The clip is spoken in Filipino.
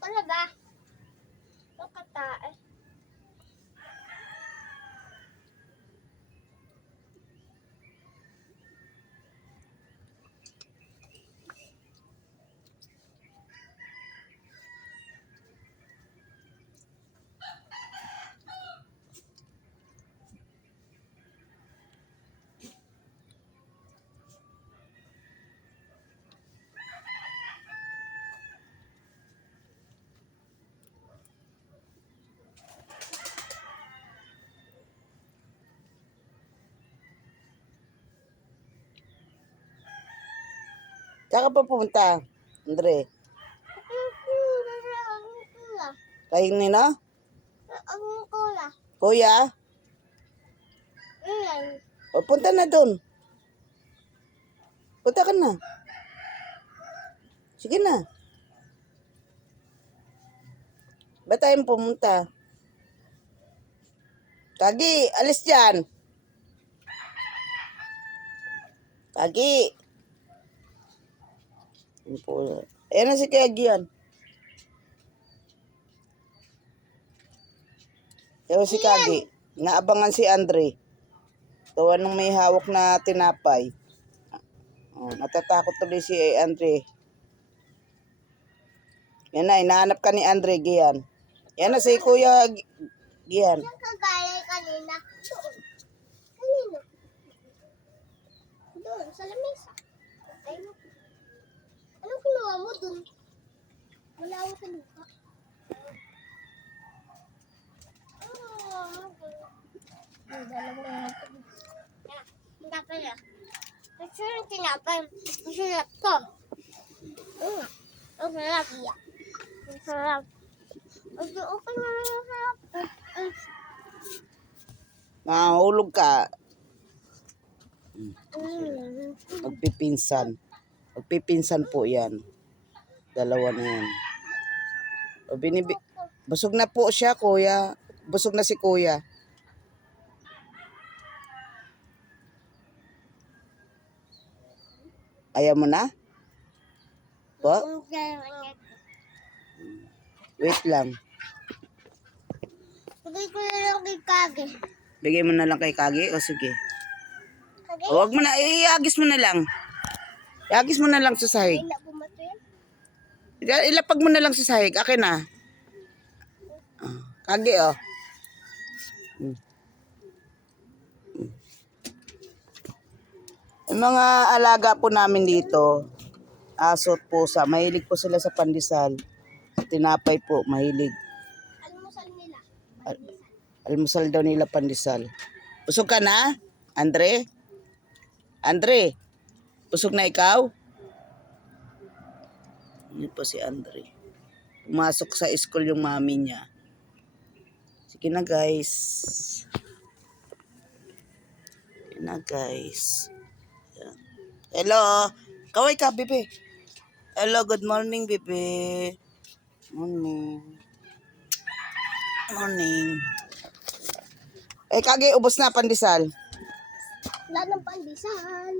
ka na ba? Nakatae. Saan ka pa pumunta, Andre? Kay Nino? Ang kula. Kuya? Iyan. O, punta na dun. Punta ka na. Sige na. Ba't tayo pumunta? Kagi, alis dyan. Kagi. Ayan na si Kagi yan. Ayan si Kagi. Naabangan si Andre. Tawa nung may hawak na tinapay. Oh, natatakot tuloy si Andre. Yan na, hinahanap ka ni Andre, Gian. Yan na si Kuya Gian. Saan ka galing kanina? Doon. Kanino? Doon, sa lamesa. Ay, no. Anong kinuha mo doon? Wala akong kinuha. Ang dalawang tinapay na. Gusto yung tinapay. Masarap to. Ang sarap. Ang sarap. Okay na yung sarap. Mahulog ka. Magpipinsan. Magpipinsan po yan. Dalawa na yan. O, busog na po siya, kuya. Busog na si kuya. Ayaw mo na? Po? Wait lang. Bigay ko na lang kay Kage. Bigay mo na lang kay Kagi? O sige. Kage? O, wag mo na. Iagis mo na lang. Iagis mo na lang sa sahig. Ay, nabumato yan. Ilapag mo na lang sa sahig. Akin na. Kagi, oh. Yung mga alaga po namin dito, aso at pusa, mahilig po sila sa pandesal. Tinapay po, mahilig. Almusal nila. Almusal daw nila pandesal. Busog ka na, Andre? Andre, busog na ikaw? Yun po si Andre. Pumasok sa school yung mami niya. Sige na guys. Sige na guys. Hello. Kaway ka, bebe. Hello, good morning, bebe. Morning. Morning. Eh, Kagi, ubos na pandesal. Wala ng pandesal.